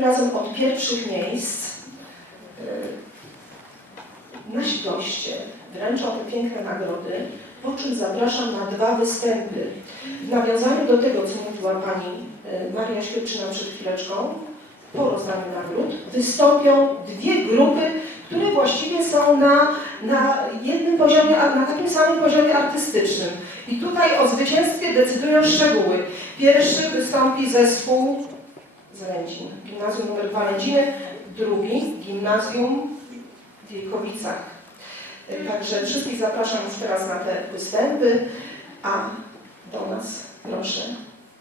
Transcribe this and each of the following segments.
razem od pierwszych miejsc y, nasi goście wręczą te piękne nagrody, po czym zapraszam na dwa występy. W nawiązaniu do tego, co mówiła Pani y, Maria Świadczyna przed chwileczką, po rozdaniu nagród wystąpią dwie grupy, które właściwie są na, na jednym poziomie, na takim samym poziomie artystycznym. I tutaj o zwycięstwie decydują szczegóły. Pierwszy wystąpi zespół z Rędzin, gimnazjum nr 2 Rędziny, drugi gimnazjum w Wielkowicach. Y, Także wszystkich zapraszam już teraz na te występy, a do nas proszę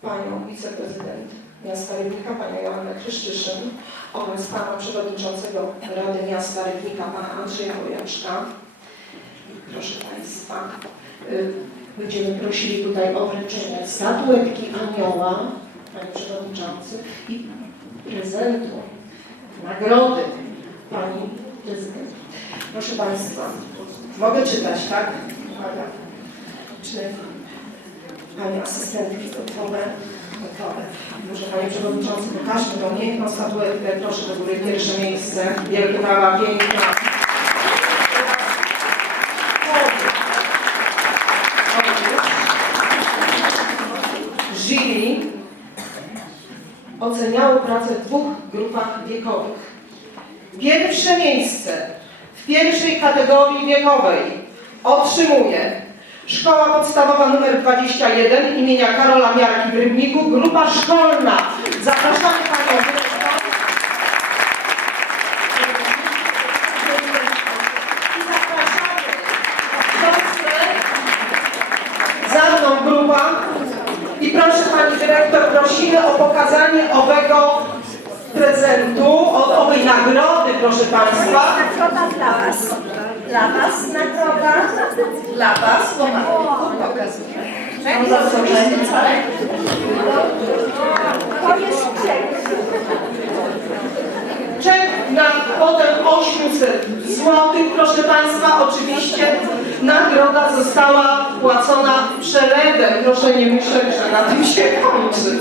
Panią wiceprezydent miasta Rybnika, Panią Joannę Kryszczyszyn oraz Pana Przewodniczącego Rady Miasta Rybnika, Pana Andrzeja Wojaczka. Proszę Państwa, y, będziemy prosili tutaj o wręczenie statuetki anioła, Panie Przewodniczący, i prezentu, nagrody Pani Prezydent. Proszę Państwa, mogę czytać, tak? Uwaga. Czy Pani asystentki gotowe? Gotowe. Może Panie Przewodniczący, pokażmy tą piękną statuetkę. Proszę do góry, pierwsze miejsce. Wielkie piękna. Oceniało pracę w dwóch grupach wiekowych. Pierwsze miejsce w pierwszej kategorii wiekowej otrzymuje Szkoła Podstawowa nr 21 imienia Karola Miarki w Rybniku, grupa szkolna. Zapraszamy Panią Dyrektor. I zapraszamy siostrę za mną grupa. I proszę Pani Dyrektor, prosimy o pokazanie owego prezentu, o owej nagrody, proszę Państwa. Nagroda dla Was. Dla Was nagroda. Dla Was, pokazuję. Mam zaskoczenie. To jest czek. Czek na kwotę 800 zł. Proszę Państwa, oczywiście nagroda została wpłacona przelewem. Proszę nie myśleć, że na tym się kończy.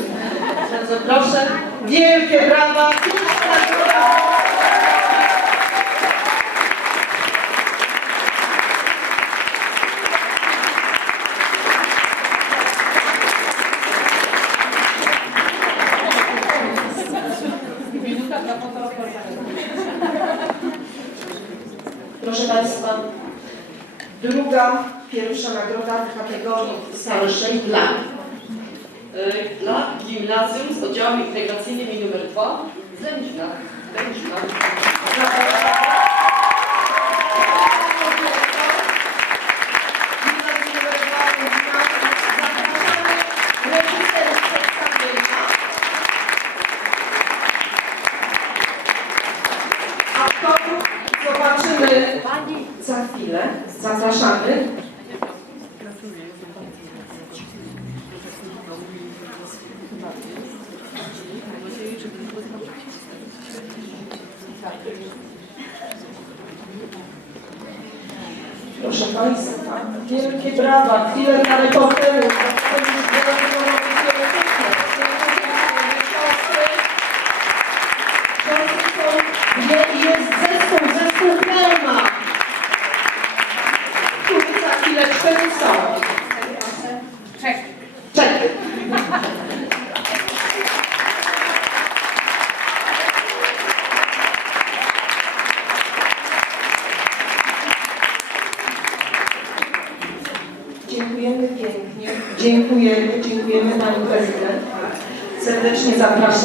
Bardzo proszę. Wielkie brawa. Proszę Państwa, druga, pierwsza nagroda w kategorii starszej dla Y, dla gimnazjum z oddziałem integracyjnym nr 2 z Lędzina. Lędzina. Aktorów zobaczymy za chwilę. Zapraszamy. Proszę Państwa, wielkie brawa, chwilę dla reporterów. Czek. Czekaj. Dziękujemy pięknie. Dziękujemy, dziękujemy Pani Prezydent. Serdecznie zapraszam.